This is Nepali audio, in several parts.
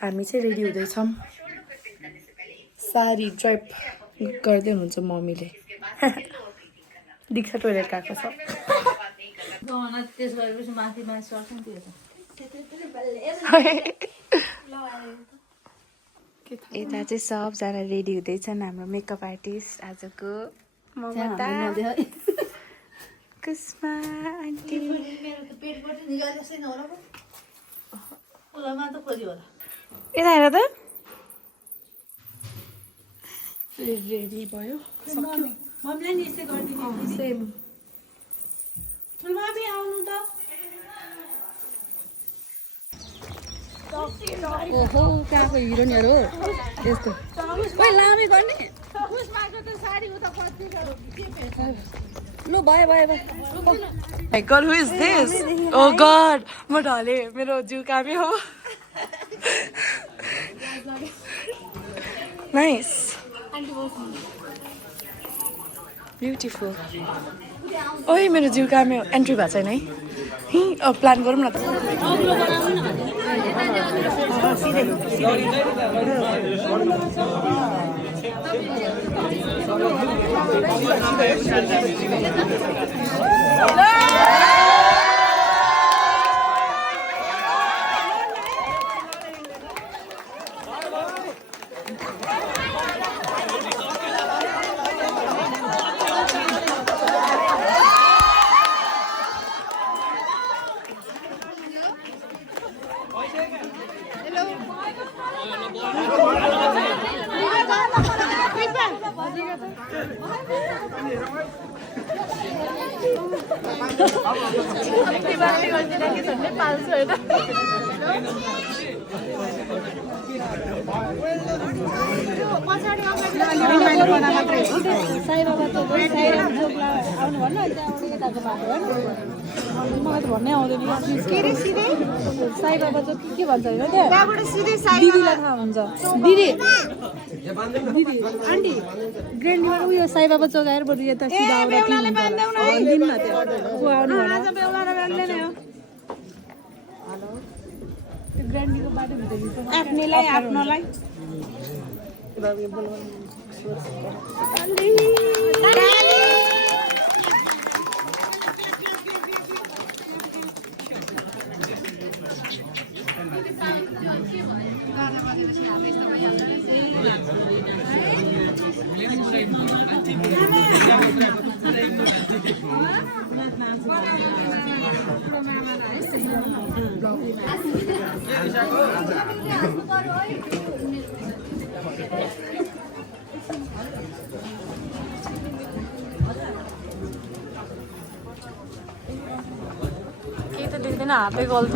हामी चाहिँ रेडी हुँदैछौँ सारी ड्राइभ गर्दै हुनुहुन्छ मम्मीले दीक्षा टोइलेट गएको छ यता चाहिँ सबजना रेडी हुँदैछन् हाम्रो मेकअप आर्टिस्ट आजको कुस्मा आन्टी यता हेर त रेडी भयो मम्मीलाई नि यस्तै गरिदिनु सेम ठुलमामी आउनु त ओहो कहाँको हिरोइनहरू यस्तो खोइ लामै गर्ने ल भयो भयो My God, who is this? Oh God, म ढले मेरो जिउ कामै हो Nice. Beautiful. ओइ मेरो जिउ कामै हो एन्ट्री भएको छैन है अब प्लान गरौँ न त मलाई त भन्नै आउँदैन साई बाबा चाहिँ के भन्छ होइन दिदीलाई थाहा हुन्छ दिदी आन्टी ग्रेन्डीबाट उयो साई बाबा जोगाएर बरु यता सिधा दिनमा त्यो ग्रेन्डीको बाटो आफ्नैलाई आफ्नोलाई केही त देख्दैन हातै गल्छ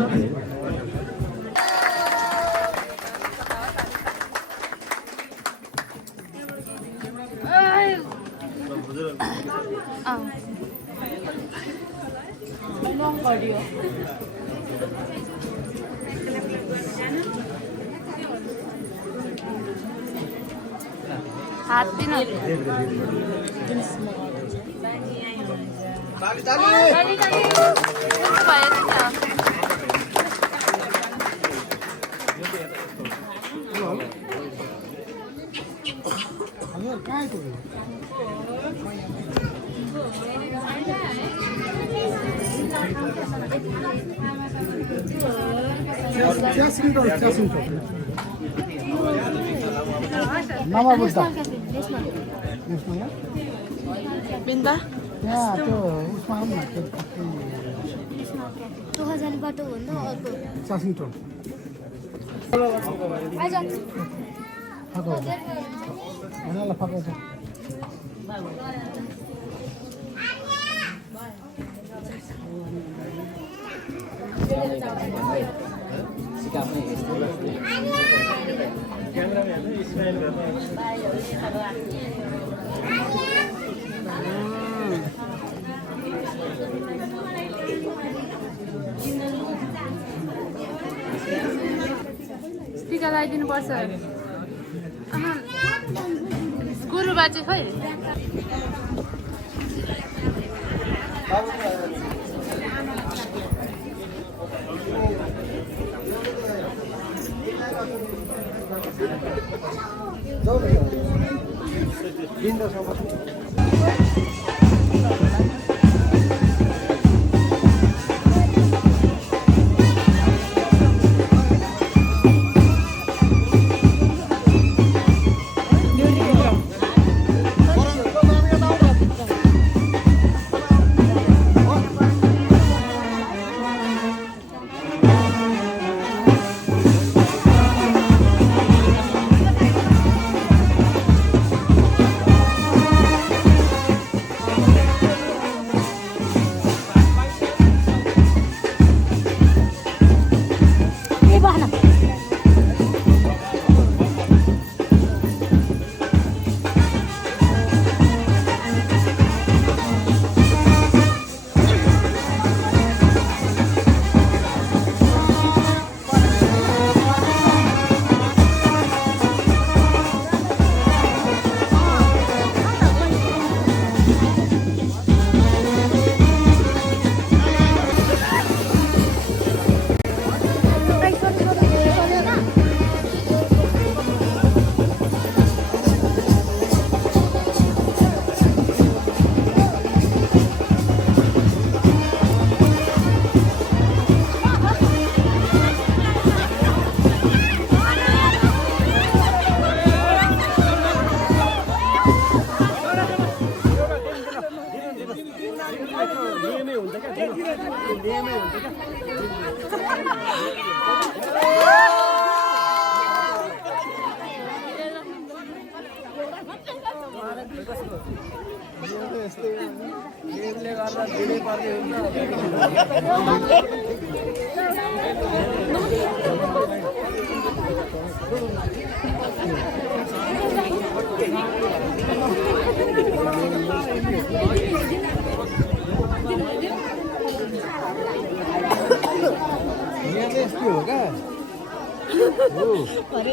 हात दिन बिन्दा त्यो उसमा आउनु न त्यो हजार बाटो भन्दा अर्को चासिङटोल फाको उनीहरूलाई फाको छ टिका लगाइदिनु पर्छ गुरुबा चाहिँ खै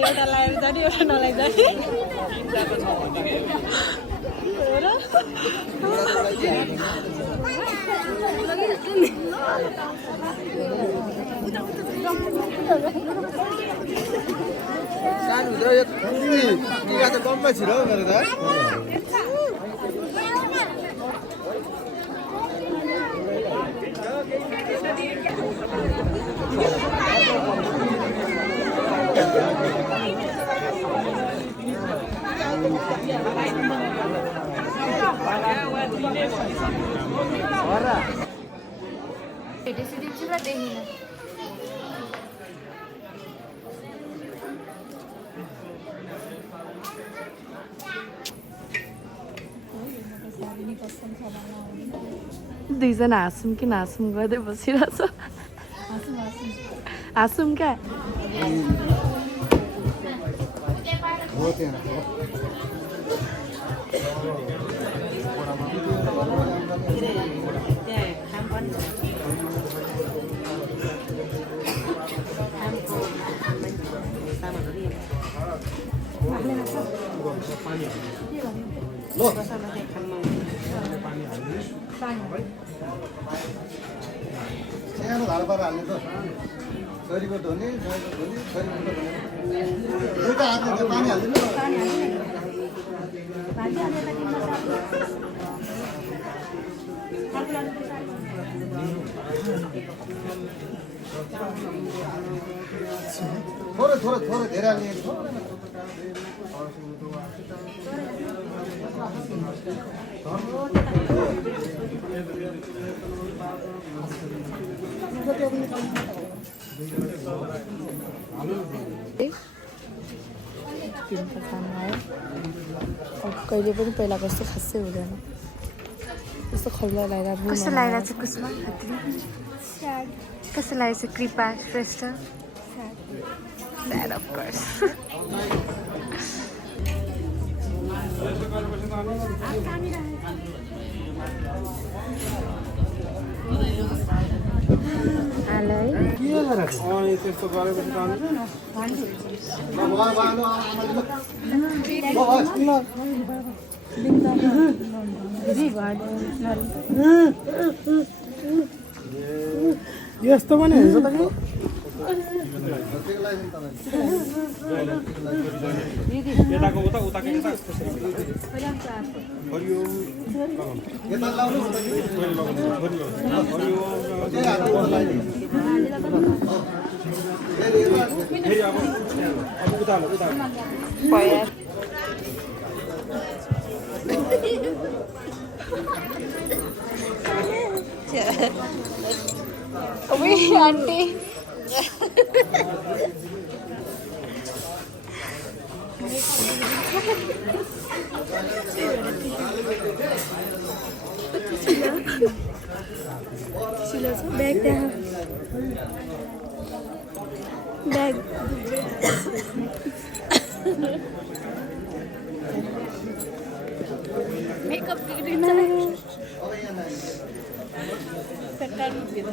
एउटा लाएर जाने एउटा नलाइ जाने कममा छिरो मेरो त भेटेपछि दिन्छु र देखिन दुईजना हाँसौँ कि नासौँ गर्दै बसिरहेछ हाँसौँ क्या सानो धारा पारा हाल्ने त छोरीको धुने छोरीको धुने छोरीको धुने दुईटा हातले चाहिँ पानी हालिदिनु थोरै थोरै थोरै धेरै हाल्ने कहिले पनि पहिलाको जस्तो खासै हुँदैन यस्तो खैला लगाएर कस्तो लागेको छ कुसुमा कस्तो लागेको छ कृपा श्रेष्ठ Sad, of course. यस्तो पनि हुन्छ त कि यताको उता उताको यता यता लाउनु फेरि अब उता उता Wih, auntie. Bag dah. Bag. Makeup di mana? Sekarang gitu.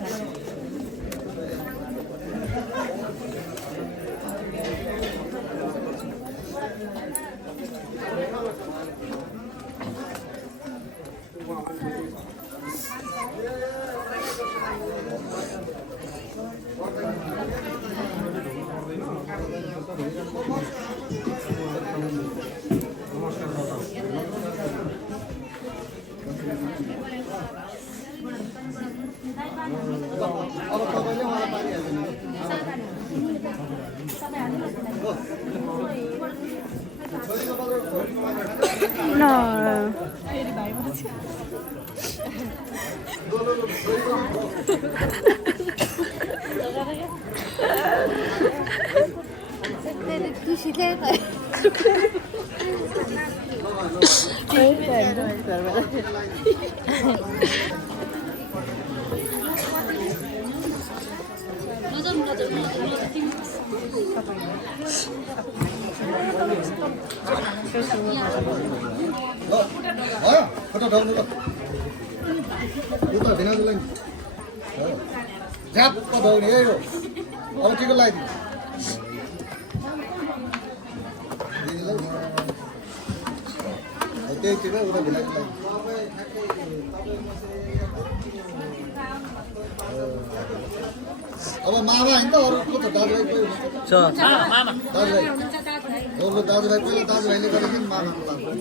अब तपाईँले मलाई पारिहाल्नु No. भयो फोटो ठाउनु ल यो त भिनाजुलाई झ्याप्प धाउने यही हो अब टिकट लगाइदिनु त्यही टिकट उता भिनाजुलाई अब मामा होइन त अरू को त दाजुभाइ कोही हुनुहुन्छ दाजुभाइ हो दाजुभाइ पहिला दाजुभाइले गरेको नि मामाको लागि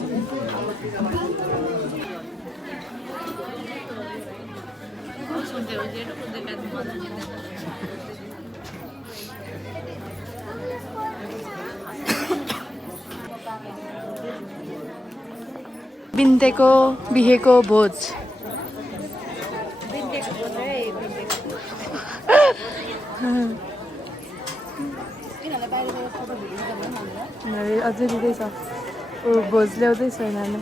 बिन्तेको बिहेको भोज अझै दिँदैछ भोज ल्याउँदैछ नानी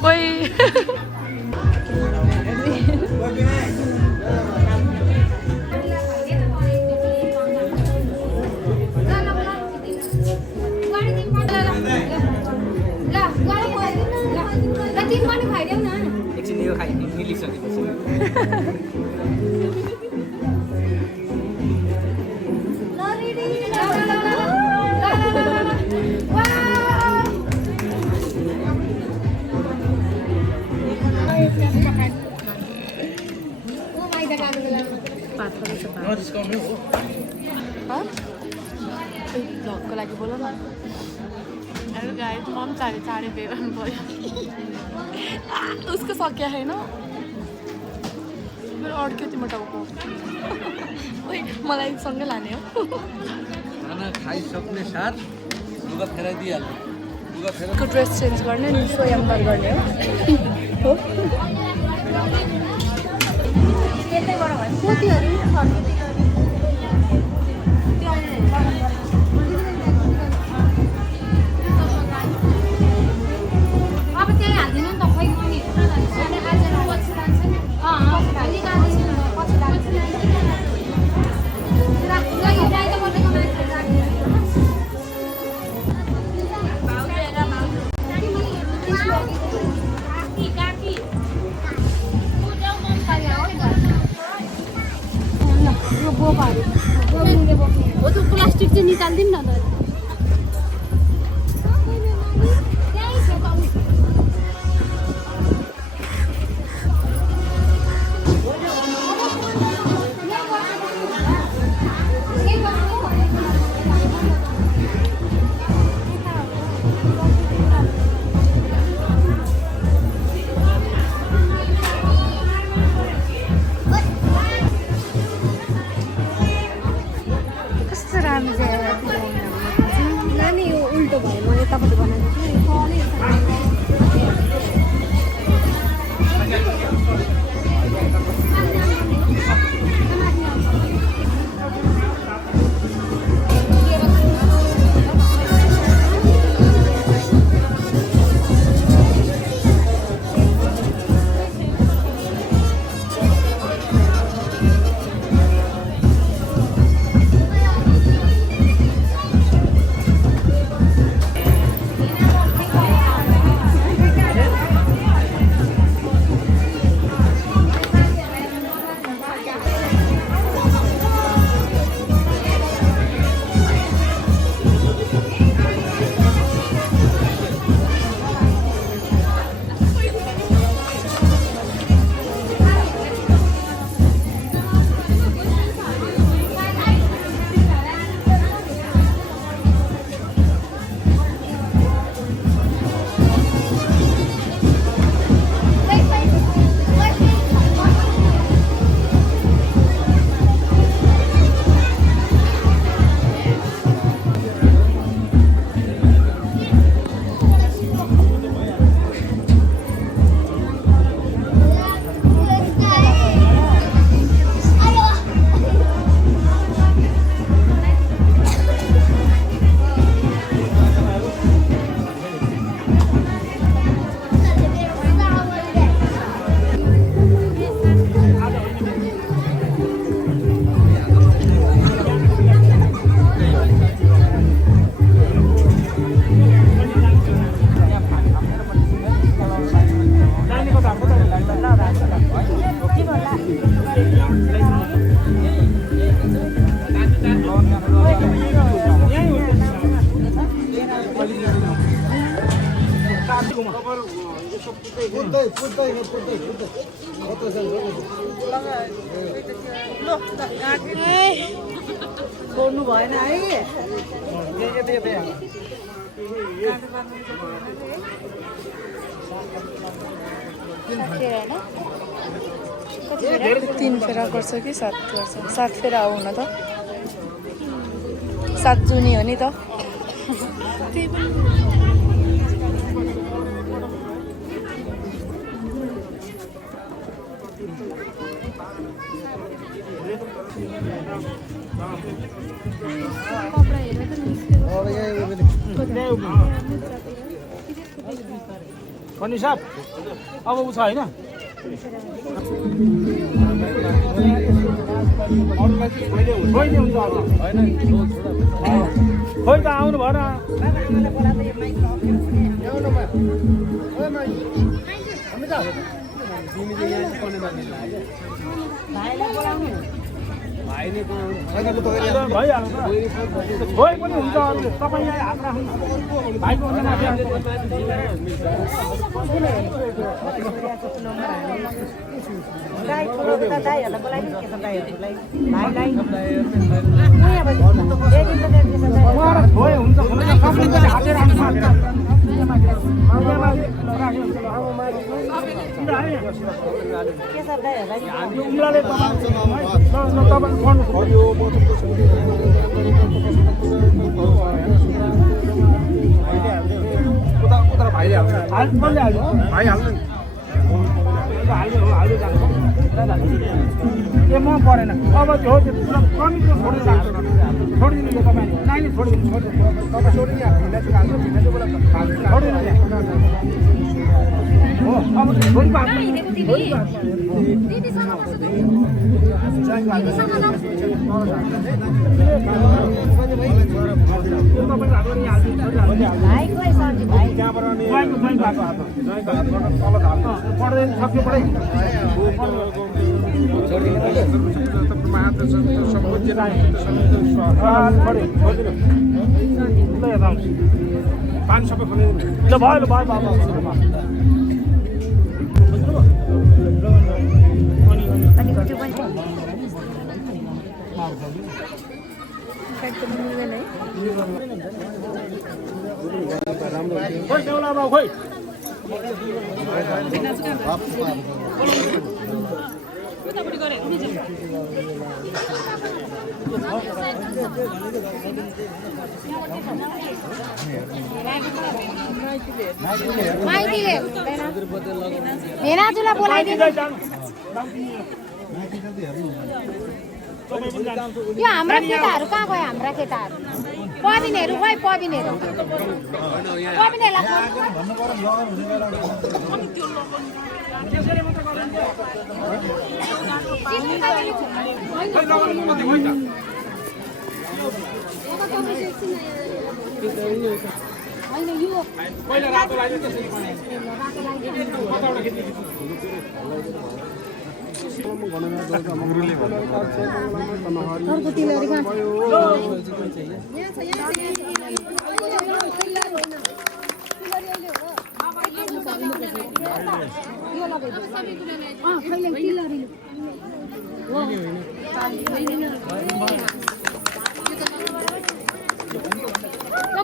Oi! एकछिन यो खाइ मिलिसकेपछि नजिस्काउनु हो भ्लगको लागि बोल न अरू गाई म पनि चाँडै चाँडै बेहोर्नु पऱ्यो उसको सक्या छैन मेरो अड्क्यो तिम्रो टाउको ओइ मलाई सँगै लाने हो खाना खाइसक्ने साथ लुगा फेराइदिइहाल्नु लुगा फेरा ड्रेस चेन्ज गर्ने नि स्वयंवर गर्ने हो अब त्यही हाल्दिनु नि त खै पनि आज पछि जान्छ नि भोलि जाँदैछ पछि हो त्यो प्लास्टिक चाहिँ निकालिदिउँ न त कस्तो राम्रो पुत्दै कत्रो छ छोड्नु भएन है तीन फेरा गर्छ कि 7 गर्छ 7 फेरा हो न त 7 जुनी हो नि त पनि साहब अब उ छ हैन खोइ त आउनु भएन भइहाल्छ खोइ पनि हुन्छ अरूले तपाईँ यहाँ हात राख्नु भाइको म परेन अब त्यो कमी छोडिदिनु तपाईँले नानी छोडिदिनु तपाईँ छोडिदिनु हो अब छोडी पानी सबै ल भयो भेनाजुलाई बोलाइदिनु यो हाम्रा केटाहरू कहाँ गयो हाम्रा केटाहरू पबिनहरू खै पबिनहरू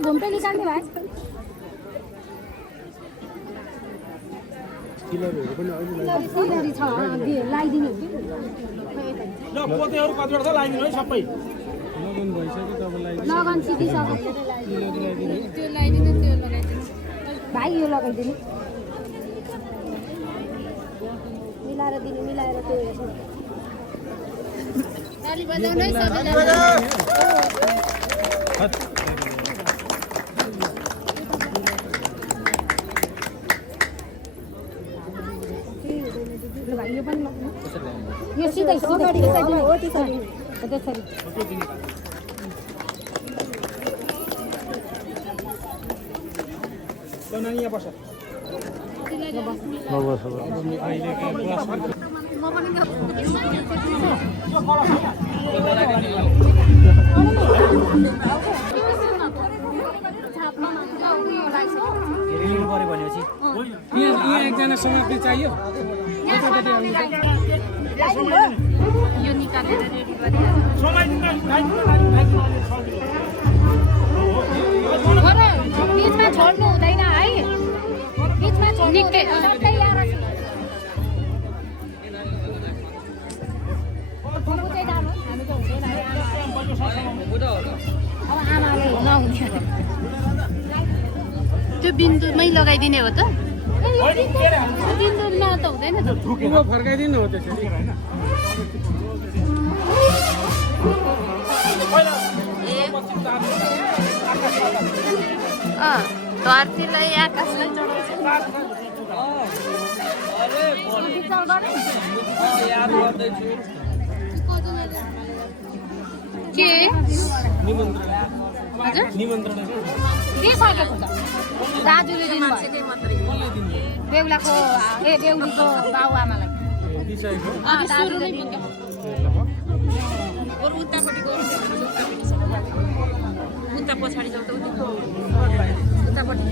घुम्टे निकाल्ने भाइ छ लगाइदिनु ल पोतेहरु कतिवटा छ लगाइदिनु है सबै लगन भइसक्यो तपाईलाई लगन सिधिसक्यो त्यो लगाइदिनु त्यो लगाइदिनु भाइ यो लगाइदिनु मिलाएर दिनु मिलाएर त्यो हेर्नु ताली बजाउनु है सबैले यो सिधै अगाडि यसरी हो त्यसरी त्यसरी नानी यहाँ बस पऱ्यो भनेपछि यहाँ एकजना समाप्ति चाहियो यो निकालेर रेडी गरिहाल्नु बिचमा छोड्नु हुँदैन है बिचमा छोड्नु सबै ल्याएर अब आमाले नहुने त्यो बिन्दुमै लगाइदिने हो त बिन्दुमा त हुँदैन त ठुलो फर्काइदिनु हो त्यसरी हैन धरतीलाई आकाशलाई चढाउँछ के निमन्त्रण दिइसकेको छ दाजुले दिनुभयो बेहुलाको बेहुलीको बाबुआमालाई दिइसकेको उता पछाडि जाउँ त उतापट्टि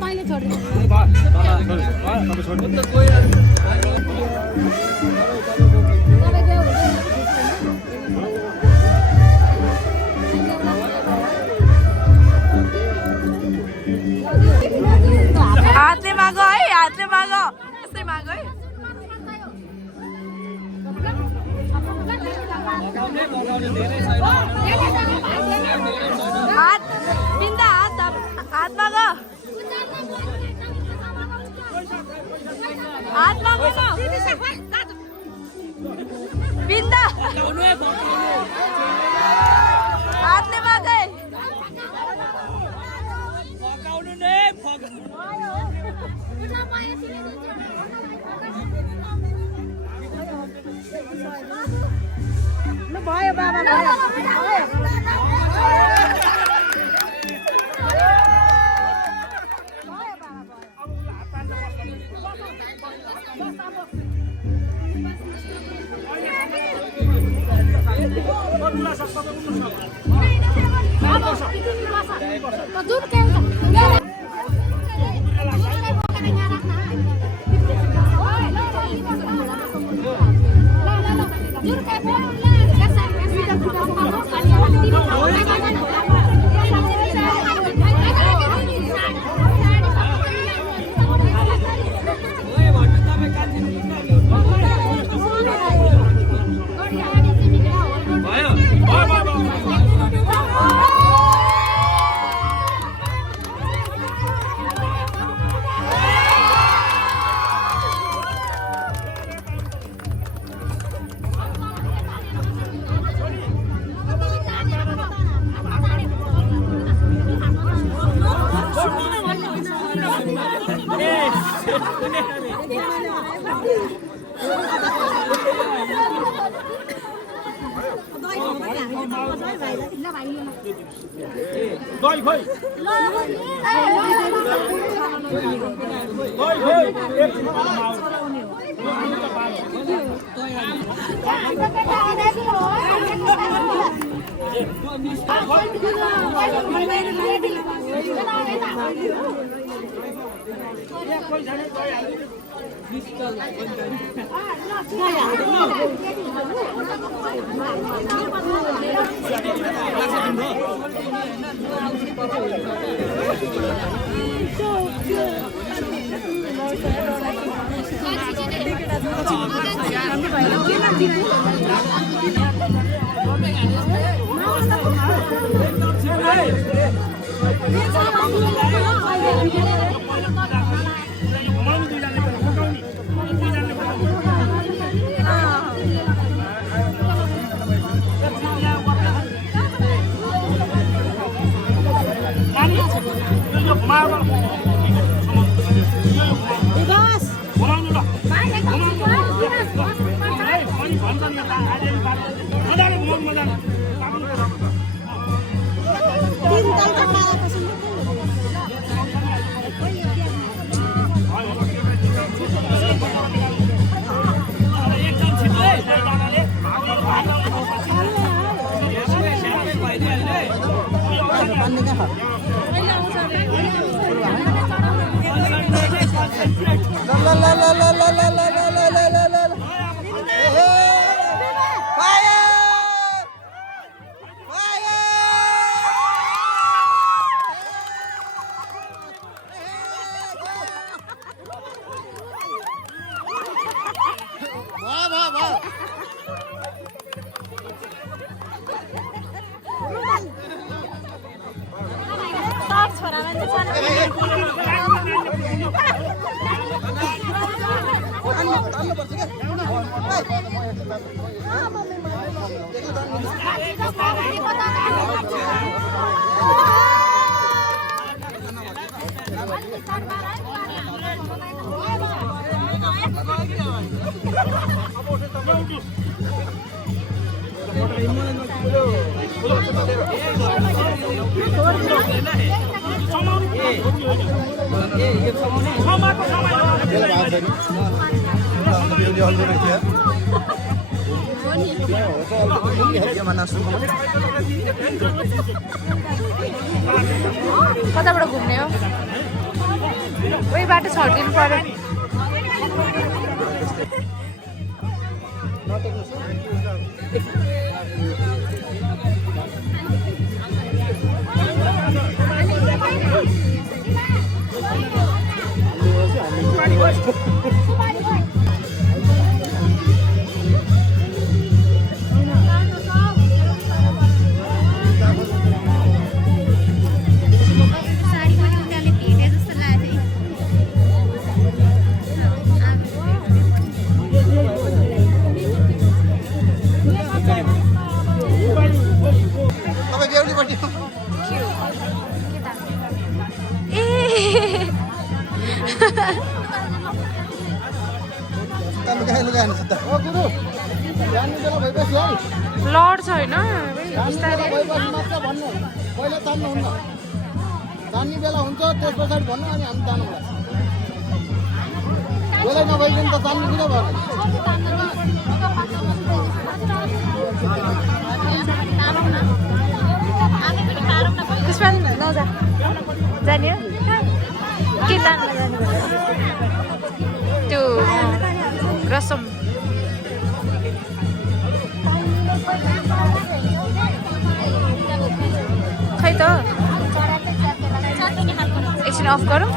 पहिले छोड्दे हातले मागो है हातले मागो यस्तै मागो है हात बिन्दा हात मागो हात मागो बिन्दा हातले मागे भयो बाबा दूध के गई खोइ कताबाट घुम्ने हो वही बाटो छर्किनु पर्यो लड छैन पहिला तान्नुहुन्न तान्ने बेला हुन्छ त्यस पछाडि भन्नु अनि हामी तान्नुलाई बेला नभइकन त तान्नु किन भएन त्यसमा नजा जाने के तान्न जाने त्यो रसम खै त एकछिन अफ गरौँ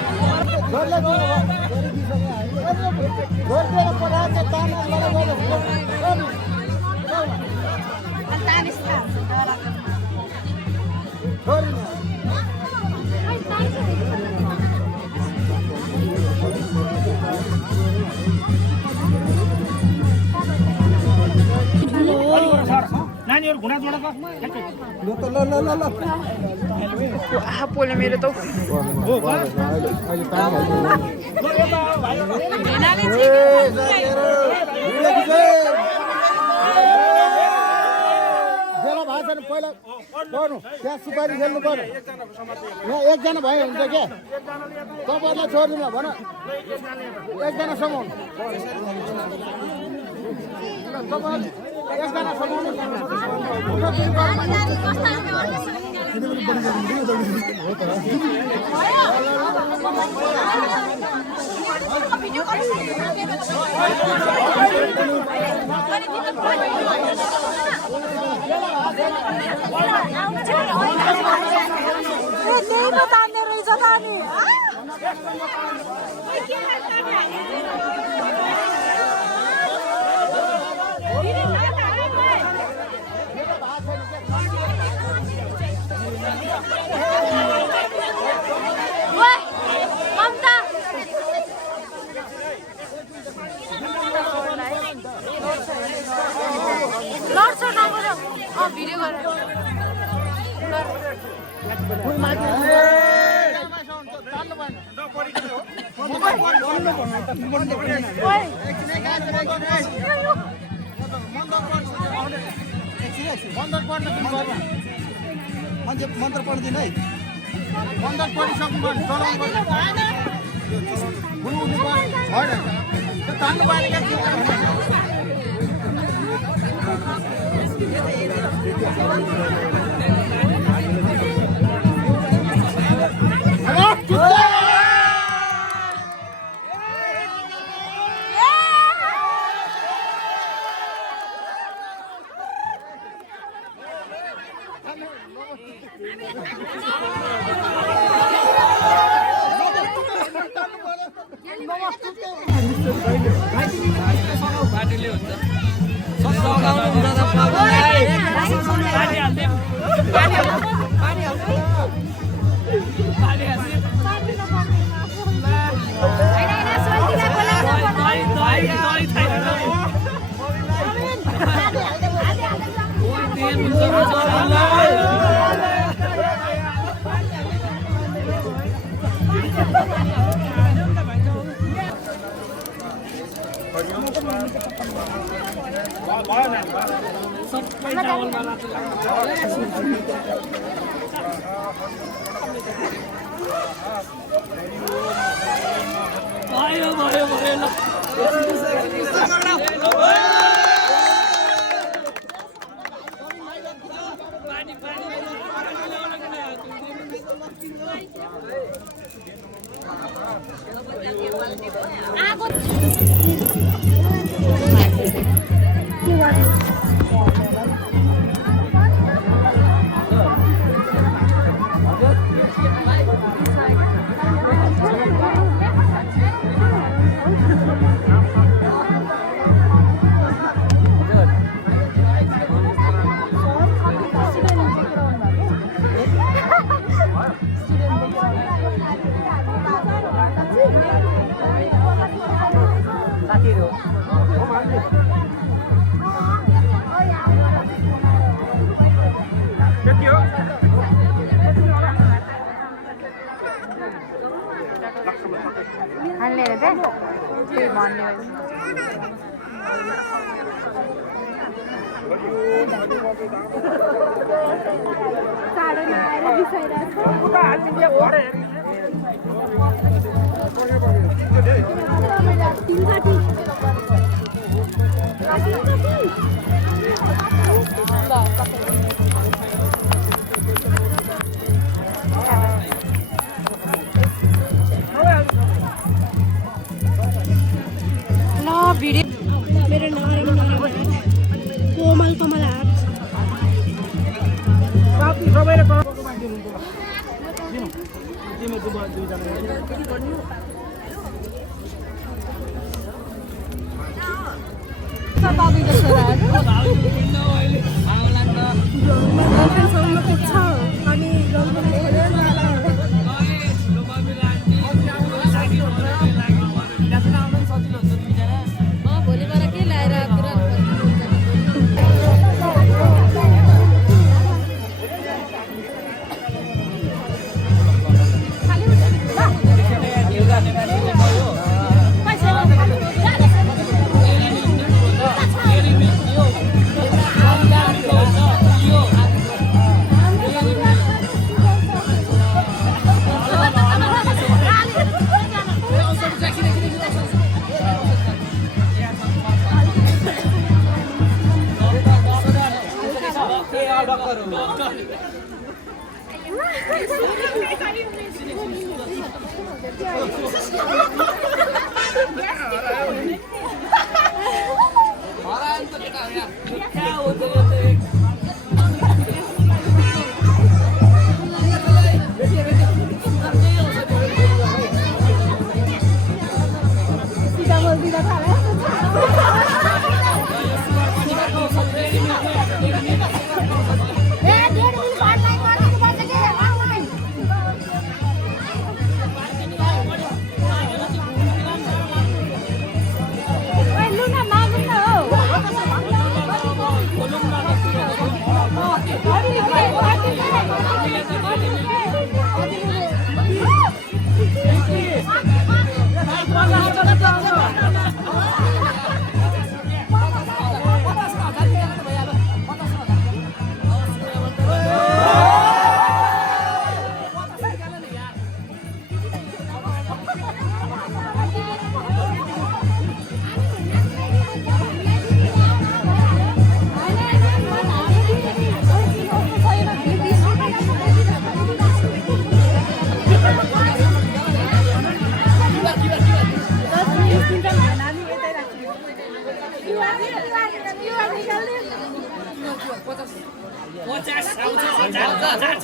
नानीहरु घुँडा जोडा पोले मेरो त पहिला गर्नु त्यहाँ सुपारी खेल्नु पर्यो यहाँ एकजना भयो हुन्छ क्या तपाईँहरूलाई छोडिदिनु भन एकजना समाउनु एकजना समाउनु त्यही त तान्ने रहेछ नानी ओए ममता लड्छ नगर भिडियो गरेर मान्छे मन्त्र पढ्दिन है मन्त्र पढिसक्नु तान्नु पाएन मेरो कोमल कमल हात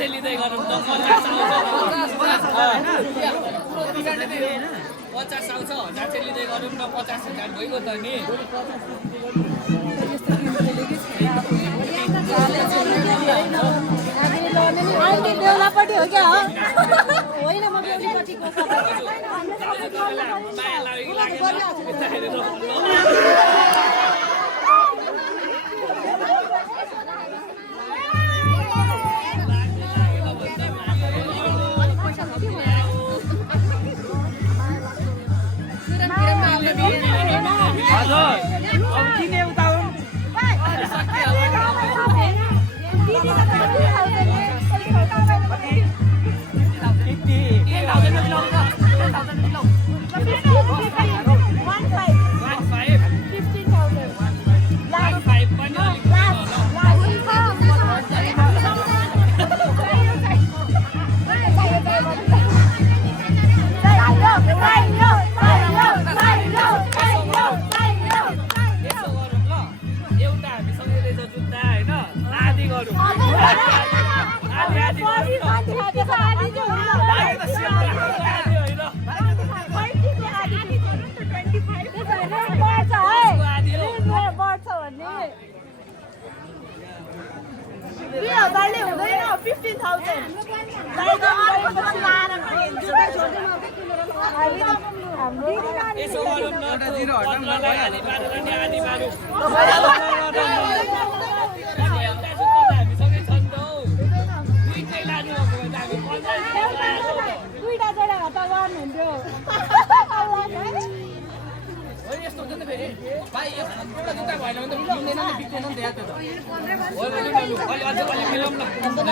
लिँदै गरौँ न 50 आउँछ 1000 चाहिँ लिँदै गरौँ न 50,000 भइगयो त नि आन्टी बेहुलापट्टि हो क्या हो होइन म बेहुलीपट्टिको यसो गरौँ न आधी मारौँ हामीसँगै छन् त हौ दुईटै लानु भएको भए त हामी 15 दुईटा जोडा हता गर्नुहुन्थ्यो यस्तो हुन्छ नि फेरि भाइ एउटा जुत्ता भएन भने त मिल्दैन नि बिग्दैन नि त्यहाँ त हो भने अलि मिलाउँ न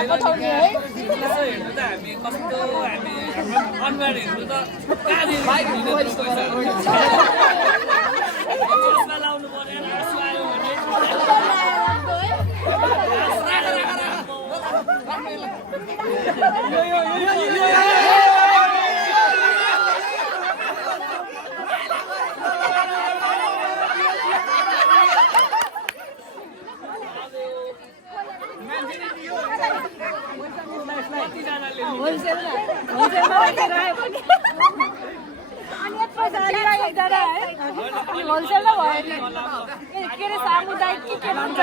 पठाउने है यसो हेर्नु त हामी कस्तो हामी अनुहार हेर्नु त कहाँदेखि बाइक हिँड्नु पैसा चस्मा लाउनु परेन आँसु आयो भने होलसेलमा भयो नि के अरे सामुदायिक के भन्छ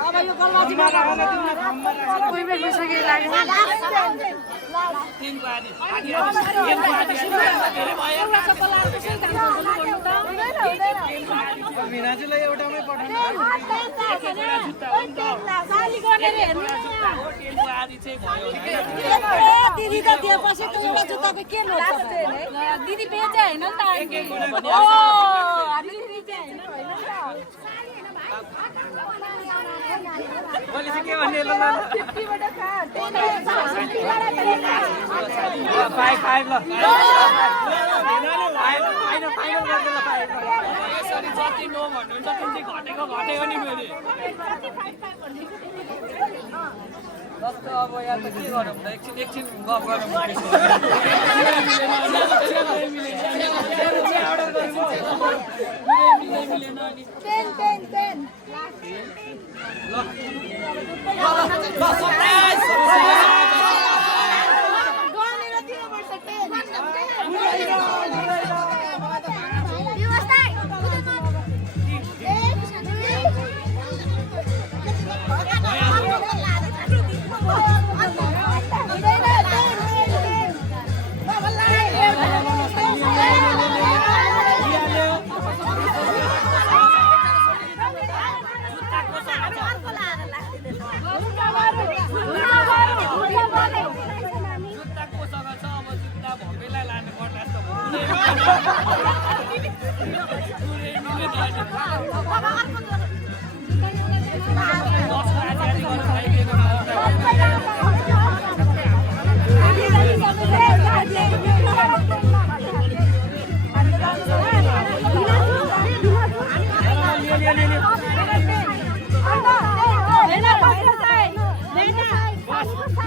अब यो गलबाजीमा मिनाजुलाई एउटामै पठाउनु दिदी त दिएपछि एउटा जुत्ताको के दिदी बेचे होइन नि त हामी बेचे मैले चाहिँ के भन्ने ल 50बाट खा 5 ल यसरी जति नो भन्नुहुन्छ त्यति घटेको नि फेरि जस्तो अब यहाँ त के गरौँ त एकछिन गफ गरौँ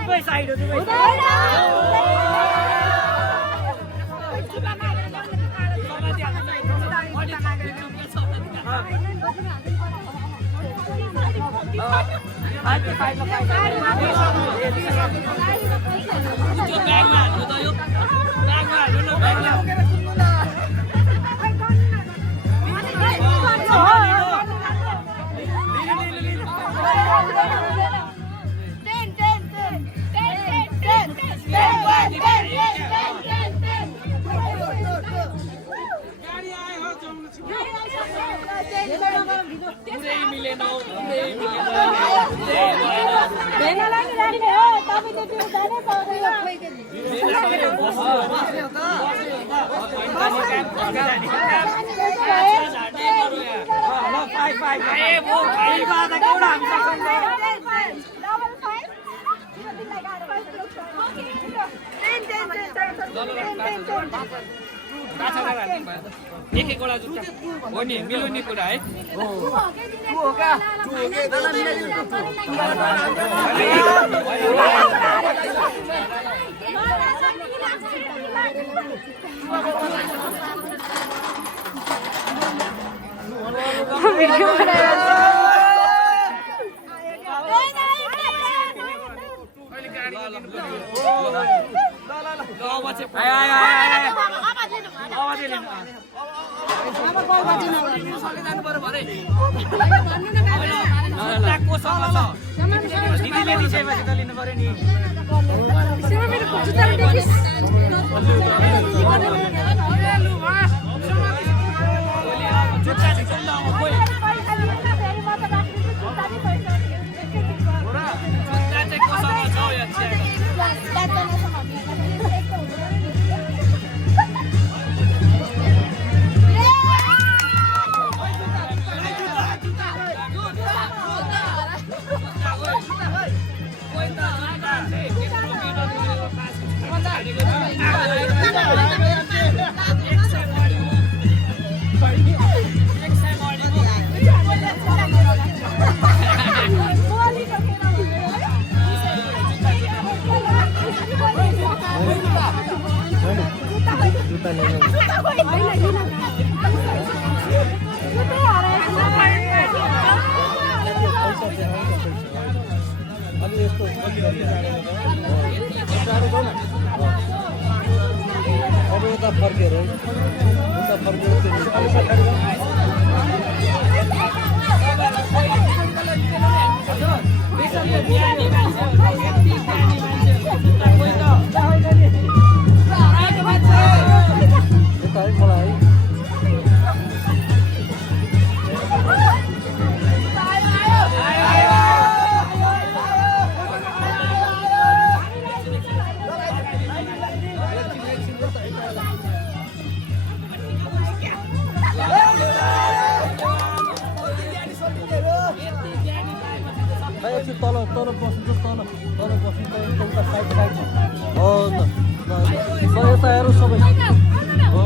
पैसा साइड हो दुबै एक वटा जुत्ता हो नि मिल्ने कुरा है दिदीले दिएपछि त लिनु पर्यो नि अब यता फर्केर तल बस्नु तल बस्नु त साइड हो ल यता हेर्नु सबै हो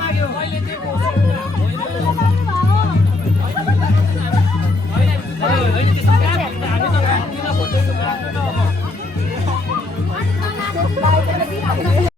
माग्यो